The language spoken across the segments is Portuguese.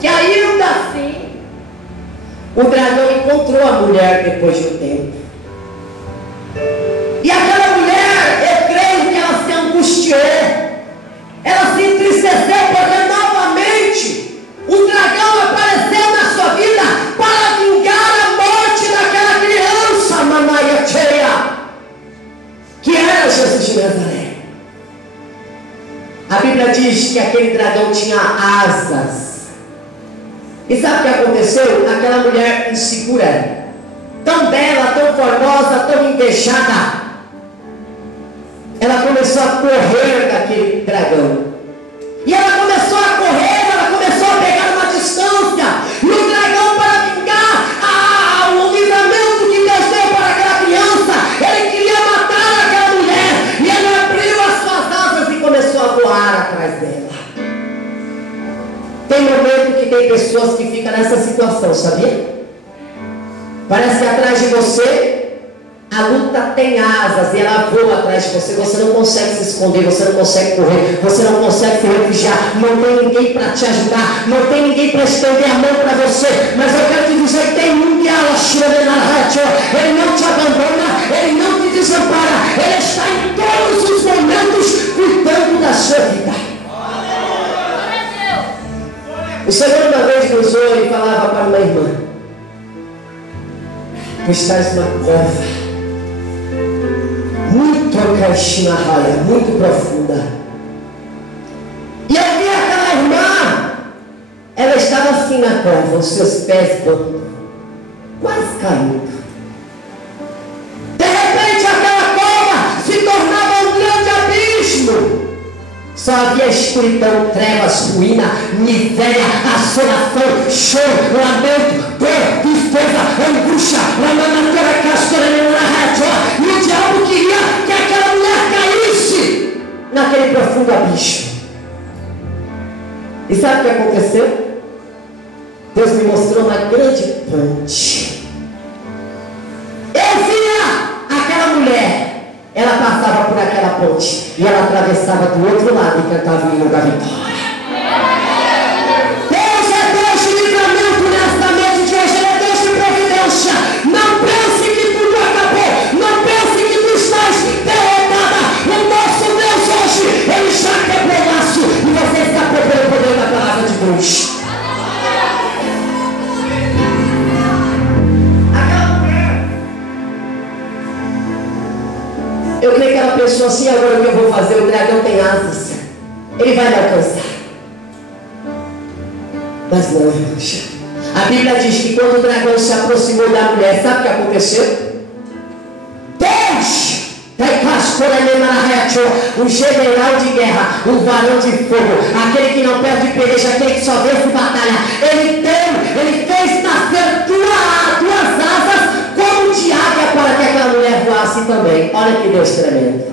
que ainda assim o dragão encontrou a mulher depois de um tempo. E aquela mulher, eu creio que ela se angustiou, ela se entristeceu, porque novamente o dragão apareceu na sua vida para vingar a morte daquela criança, Manaia Cheia, que era Jesus de Nazaré. A Bíblia diz que aquele dragão tinha asas. E sabe o que aconteceu? Aquela mulher insegura, tão bela, tão formosa, tão indejada, ela começou a correr daquele dragão. E ela começou a correr, ela começou a pegar uma distância. E o dragão, para vingar o livramento que Deus deu para aquela criança, ele queria matar aquela mulher. E ele abriu as suas asas e começou a voar atrás dela. Tem momento que tem pessoas que ficam nessa situação, sabia? Parece que atrás de você a luta tem asas e ela voa atrás de você. Você não consegue se esconder, você não consegue correr, você não consegue se refugiar. Não tem ninguém para te ajudar, não tem ninguém para estender a mão para você. Mas eu quero te dizer que tem um que ele não te abandona, ele não te desampara, ele está em todos os momentos cuidando da sua vida. O Senhor uma vez nos olhou e falava para uma irmã: tu estás numa cova muito raia, muito profunda. E eu vi aquela irmã, ela estava assim na cova, os seus pés quase caindo. De repente aquela cova se tornava um grande abismo. Só havia escuridão, trevas, ruína, miséria, assolação, choro, lamento, dor, tristeza, angústia, e o diabo queria que aquela mulher caísse naquele profundo abismo. E sabe o que aconteceu? Deus me mostrou uma grande ponte. Eu via aquela mulher, ela passava por aquela ponte e ela atravessava do outro lado e cantava o hino da vitória. Deus é Deus de livramento nesta noite de hoje, Ele é Deus de providência. Não pense que tudo acabou, não pense que tu estás derrotada. O nosso Deus hoje, Ele já quebrou o laço e você está pelo poder da palavra de Deus. Eu creio que ela pensou assim: agora o que eu vou fazer? O dragão tem asas, ele vai me alcançar. Mas não, irmãos. A Bíblia diz que quando o dragão se aproximou da mulher, sabe o que aconteceu? Deus, um general de guerra, um varão de fogo, aquele que não perde peleja, aquele que só vence batalha, ele fez nascer duas asas como de águia para que aquela mulher voasse também. Olha que Deus tremendo.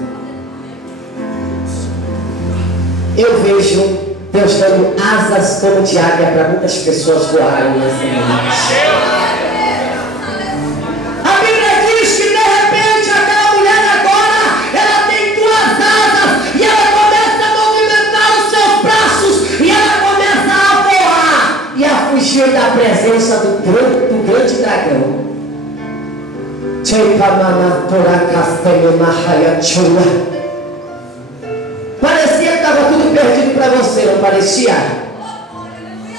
Eu vejo Deus dando asas como de águia para muitas pessoas voarem nessa noite. A Bíblia diz que de repente aquela mulher agora, ela tem duas asas e ela começa a movimentar os seus braços e ela começa a voar e a fugir da presença do grande dragão. Parecia que estava tudo perdido para você, não parecia?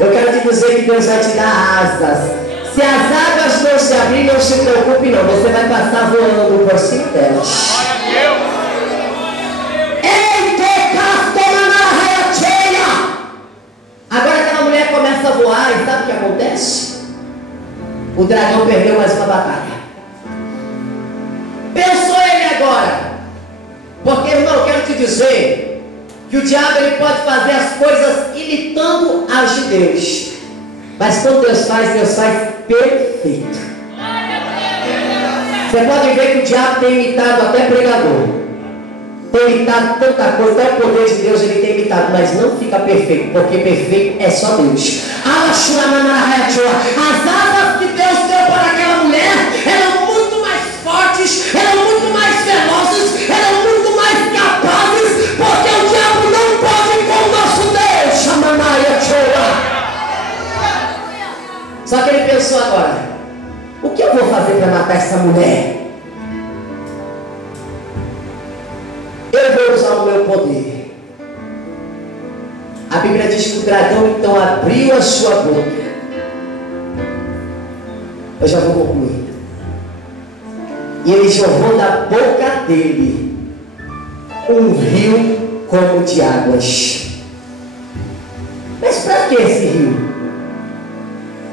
Eu quero te dizer que Deus vai te dar asas. Se as águas não se abrirem, não se preocupe não, você vai passar voando por cima delas. Agora aquela mulher começa a voar e sabe o que acontece? O dragão perdeu mais uma batalha. Pensou ele agora, porque irmão, eu quero te dizer que o diabo ele pode fazer as coisas imitando as de Deus, mas quando Deus faz perfeito. Você pode ver que o diabo tem imitado até pregador, tem imitado tanta coisa, até o poder de Deus ele tem imitado, mas não fica perfeito, porque perfeito é só Deus. As asas que Deus deu para aquela mulher eram muito mais fortes, eram muito mais velozes, eram muito mais capazes, porque o diabo não pode com o nosso Deus. Só que ele pensou agora: o que eu vou fazer para matar essa mulher? Eu vou usar o meu poder. A Bíblia diz que o dragão então abriu a sua boca. Eu já vou concluir. E ele jorrou da boca dele um rio como de águas. Mas para que esse rio?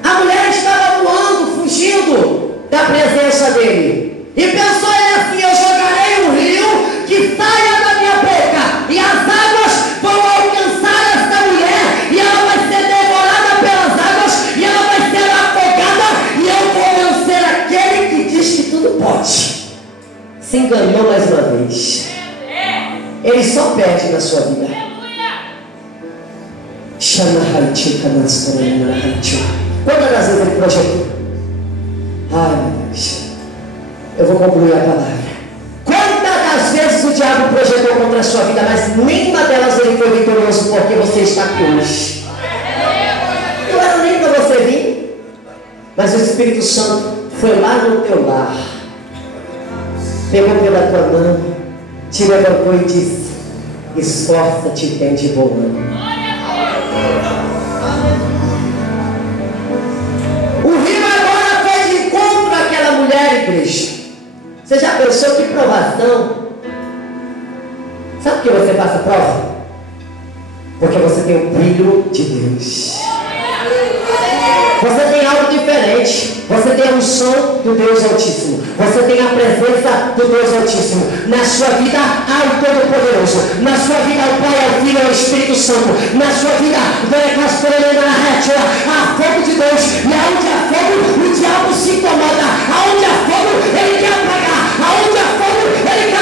A mulher estava voando, fugindo da presença dele. E pensou ele assim: eu jogarei um rio que saia da minha boca, e as águas vão alcançar esta mulher, e ela vai ser devorada pelas águas, e ela vai ser afogada, e eu vou vencer aquele que diz que tudo pode. Se enganou mais uma vez. Ele só perde na sua vida. Quantas das vezes ele projetou? Ai, meu Deus. Eu vou concluir a palavra. Quantas das vezes o diabo projetou contra a sua vida, mas nenhuma delas ele foi vitorioso, porque você está aqui hoje. Não era nem para você vir, mas o Espírito Santo foi lá no teu lar, pegou pela tua mão, te levantou e disse: esforça-te bem de bom ânimo. O rio agora foi de encontro àquela mulher, igreja. Você já pensou que provação? Sabe por que você passa prova? Porque você tem o brilho de Deus. Você tem algo diferente. Você tem a unção do Deus Altíssimo. Você tem a presença do Deus Altíssimo. Na sua vida há o Todo-Poderoso. Na sua vida o Pai, o Filho e o Espírito Santo. Na sua vida há fogo de Deus. E aonde há fogo, o diabo se incomoda. Aonde há fogo, ele quer apagar. Aonde há fogo, ele quer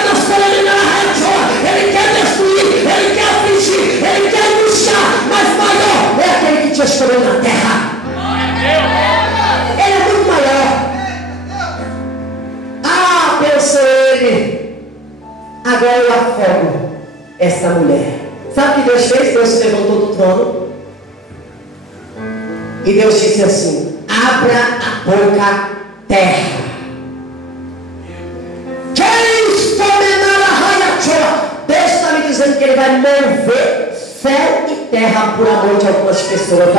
ele quer destruir, ele quer afligir, ele quer luxar. Mas maior é aquele que te escolheu na terra. Ele é muito maior. Ah, pensou ele, agora eu afogo essa mulher. Sabe o que Deus fez? Deus se levantou do trono e Deus disse assim: abra a boca, terra. Quem exterminar a raia? Deus está me dizendo que ele vai mover céu e terra por amor de algumas pessoas.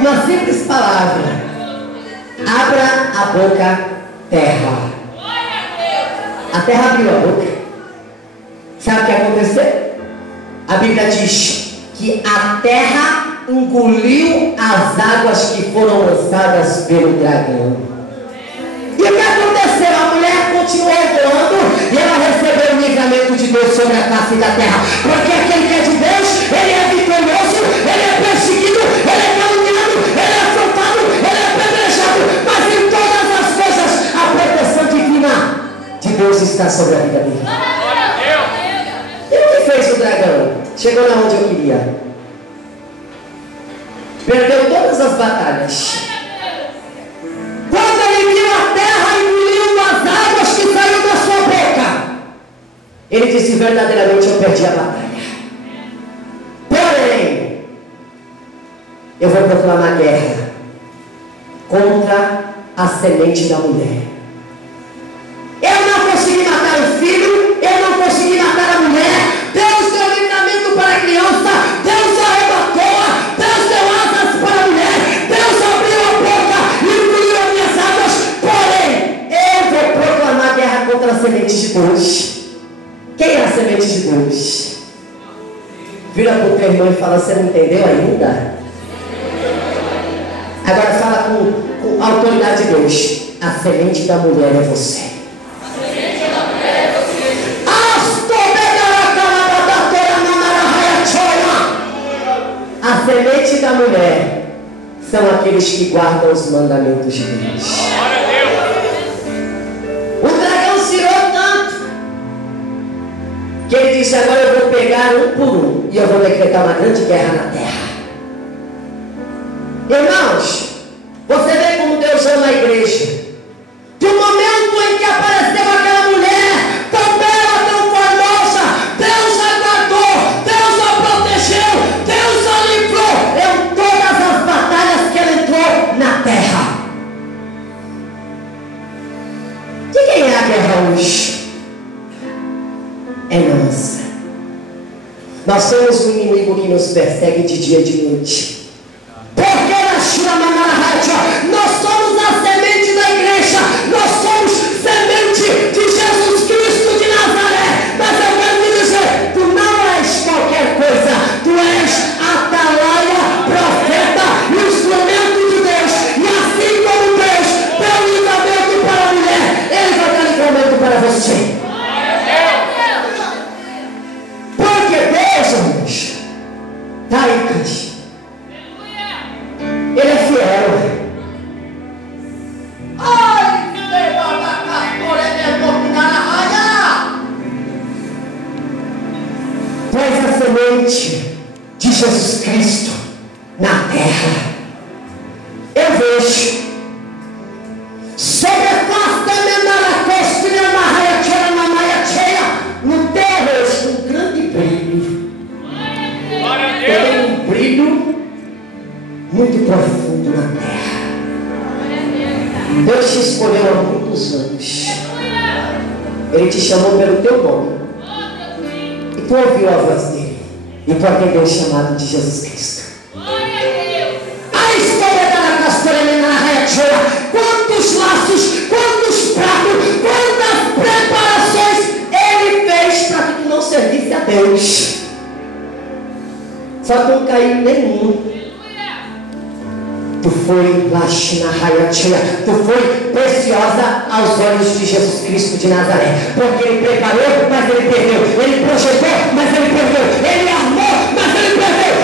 Uma simples palavra: abra a boca, terra. A terra abriu a boca. Sabe o que aconteceu? A Bíblia diz que a terra engoliu as águas que foram lançadas pelo dragão. E o que aconteceu? A mulher continuou voando e ela recebeu o livramento de Deus sobre a face da terra. Porque aquele que é de Deus, ele é vitorioso, ele é perseguido, ele é caluniado, ele é afrontado, ele é apedrejado. Mas em todas as coisas, a proteção divina de Deus está sobre a vida dele. E o que fez o dragão? Chegou na onde eu queria. Perdeu todas as batalhas. Quando ele viu a terra engolindo as águas que saíram da sua boca, ele disse: verdadeiramente eu perdi a batalha. Porém, eu vou proclamar guerra contra a semente da mulher. Eu não consegui matar o filho, eu não consegui matar a mulher. Deus deu livramento para a criança, Deus arrebatou-a, Deus deu asas para a mulher, Deus abriu a boca e engoliu as minhas águas. Porém, eu vou proclamar guerra contra a semente de Deus. Quem é a semente de Deus? Vira para o teu irmão e fala: você não entendeu ainda? Agora fala com a autoridade de Deus: a semente da mulher é você. A semente da mulher são aqueles que guardam os mandamentos de Deus. O dragão se irou tanto disse: agora eu vou pegar um por um e eu vou decretar uma grande guerra na terra. Irmãos, você vê como Deus ama a igreja. De um momento em que apareceu aquela mulher tão bela, tão formosa, Deus a guardou, Deus a protegeu, Deus a livrou em todas as batalhas que ela entrou na terra. De quem é a guerra hoje? É nossa. Nós temos um inimigo que nos persegue de dia e de noite. Porque nós somos a semente da igreja, nós somos semente de Jesus Cristo de Nazaré. Mas eu quero te dizer, tu não és qualquer coisa, tu és atalaia, profeta, instrumento de Deus. E assim como Deus deu livramento para a mulher, Ele vai dar livramento para você. Porque Deus, irmãos, está aí, Cristo. Ele é fiel. Ai, traz a semente de Jesus Cristo na terra. Eu vejo sobre a costa no terra um grande brilho. Tem um brilho muito profundo na terra. Deus te escolheu há muitos anos. Ele te chamou pelo teu nome. E tu ouviu a voz dele. E tu atendeu o chamado de Jesus Cristo. A história da castorena na raia. Quantos laços, quantos pratos, quantas preparações ele fez para que tu não servisse a Deus. Só que não caiu nenhum. Tu foi tu foi preciosa aos olhos de Jesus Cristo de Nazaré. Porque Ele preparou, mas Ele perdeu. Ele projetou, mas Ele perdeu. Ele amou, mas Ele perdeu.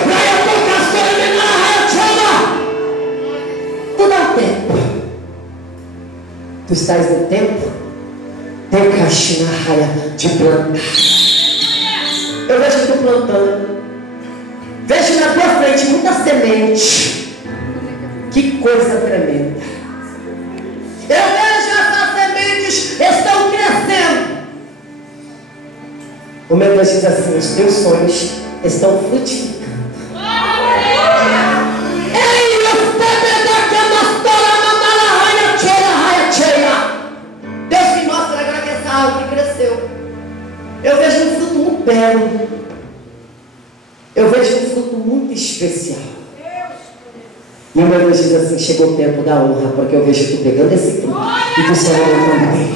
Tu dá tempo. Tu estás no tempo de plantar. Eu vejo tu plantando. Vejo na tua frente muita semente. Que coisa tremenda. Eu vejo essas sementes estão crescendo. O meu Deus diz assim: os teus sonhos estão frutificando. Deus me mostra agora que essa árvore cresceu. Eu vejo um fruto muito belo. Eu vejo um fruto muito especial. E o meu Deus diz assim: chegou o tempo da honra, porque eu vejo tu pegando esse fruto e tu se alimentando dele.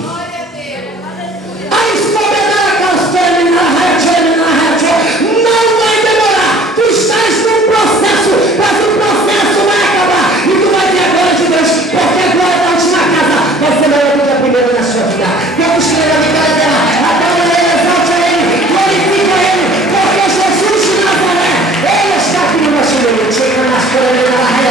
Não vai demorar. Tu estás num processo, mas o processo vai acabar. E tu vai ver a glória de Deus, porque a glória da última casa vai ser maior do que a primeira na sua vida. Vamos tirar a vitória dela. Adora ele, exalte a ele, glorifica ele, porque Jesus de Nazaré, ele está aqui no nosso meio. Chega nas coisas da raia.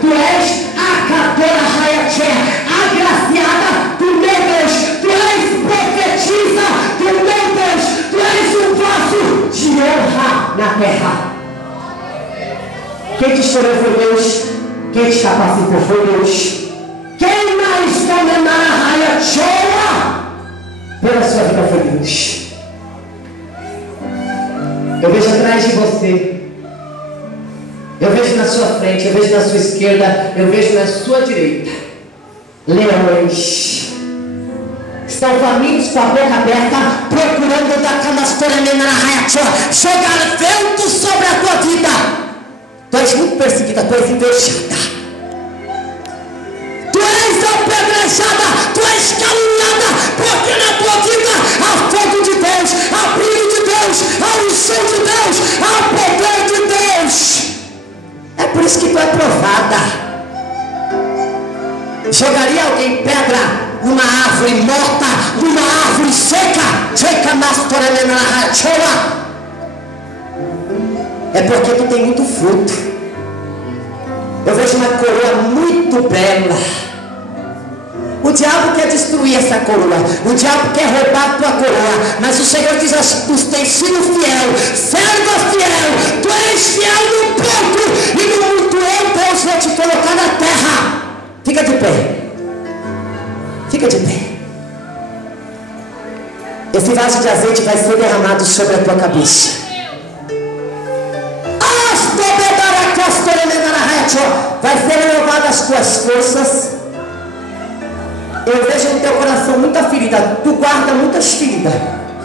Tu és a cantora agraciada do meu Deus. Tu és profetisa do meu Deus. Tu és um vaso de honra na terra. Quem te escolheu foi Deus. Quem te capacitou foi Deus. Quem mais condenar a raia chola pela sua vida foi Deus. Eu vejo atrás de você. Eu vejo na sua frente, eu vejo na sua esquerda, eu vejo na sua direita leões estão famintos com a boca aberta, procurando da canastoremena na raiachoa, jogar vento sobre a tua vida. Tu és muito perseguida, tu és invejada, tu és apedrejada, tu és caluniada, porque na tua vida há fogo de Deus, há brilho de Deus, há unção de Deus, há poder de Deus. É por isso que tu é provada. Jogaria alguém pedra numa árvore morta, numa árvore seca? É porque tu tem muito fruto. Eu vejo uma coroa muito bela. O diabo quer destruir essa coroa, o diabo quer roubar a tua coroa, mas o Senhor diz assim: tu tens sido fiel, serva fiel, tu és fiel no pouco, e no muito eu, Deus, vou te colocar na terra. Fica de pé. Fica de pé. Esse vaso de azeite vai ser derramado sobre a tua cabeça. Vai ser renovada as tuas forças. Eu vejo no teu coração muita ferida. Tu guarda muitas feridas.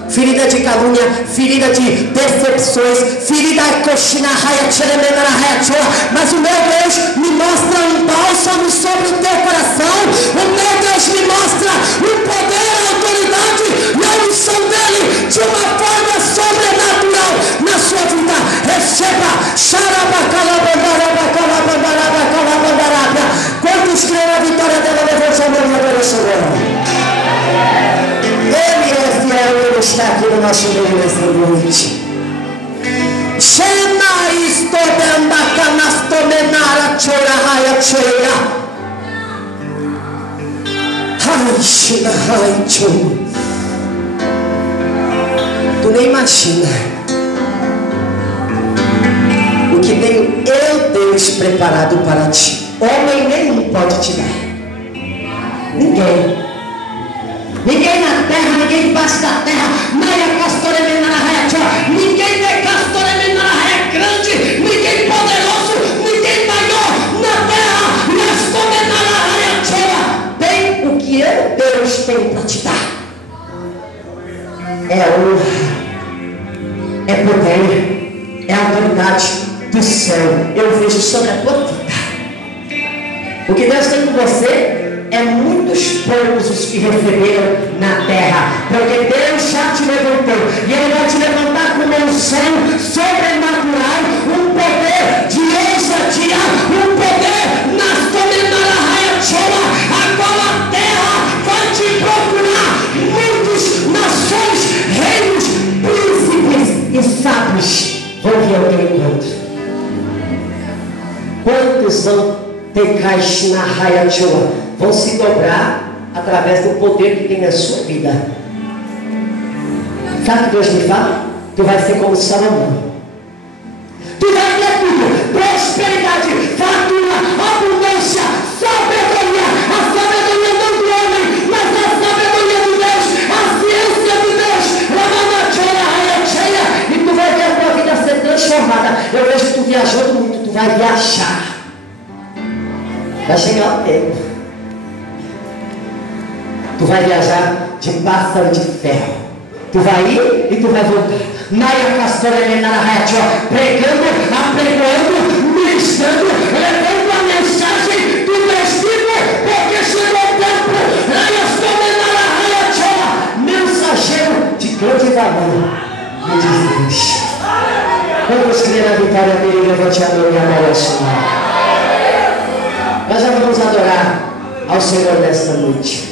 Ferida de calúnia, ferida de decepções, ferida coxina, raia, tcheremena, raia, tchoa. Mas o meu Deus me mostra um bálsamo sobre o teu coração. O meu Deus me mostra o poder, a autoridade e a unção dele de uma forma sobrenatural na sua vida. Receba. Quantos creem na vitória dela? Levante a mão e agradeça a Deus. Ele é fiel, ele está aqui no nosso meio nessa noite. Tu nem imagina o que tenho eu, Deus, preparado para ti. Homem nenhum pode te dar. Ninguém. Ninguém na terra, ninguém debaixo da terra. Ninguém de Castoremena é grande, ninguém poderoso, ninguém maior na terra. Tem o que eu, Deus, tenho para te dar. É honra, é poder, é autoridade do céu. Eu vejo sobre a tua vida. O que Deus tem com você é muitos poucos os que receberam na terra, porque Deus já te levantou, e Ele vai te levantar com uma unção sobrenatural, um poder de ousadia, um poder na Tomenara Rayachoa, a qual a terra vai te procurar. Muitas nações, reinos, príncipes e sábios vão vir ao teu encontro. Quantos vão ter caixa na Rayachoa? Vão se dobrar através do poder que tem na sua vida. Sabe o que Deus me fala? Tu vai ser como Salomão. Tu vai ter tudo: prosperidade, fartura, abundância, sabedoria. A sabedoria não do homem, mas a sabedoria de Deus, a ciência de Deus. E tu vai ver a tua vida ser transformada. Eu vejo tu viajando muito, tu vai viajar. Vai chegar o tempo. Tu vai viajar de pássaro de ferro. Tu vai ir e tu vai voltar. Maia Castoremena Rayachoa, pregando, apregoando, ministrando, levando a mensagem do vestido, porque chegou o tempo. Castoremena Rayachoa, mensageiro de grande valor, me diz Deus. Vamos crer na vitória dele, levante a mão e adore. Nós já vamos adorar ao Senhor nesta noite.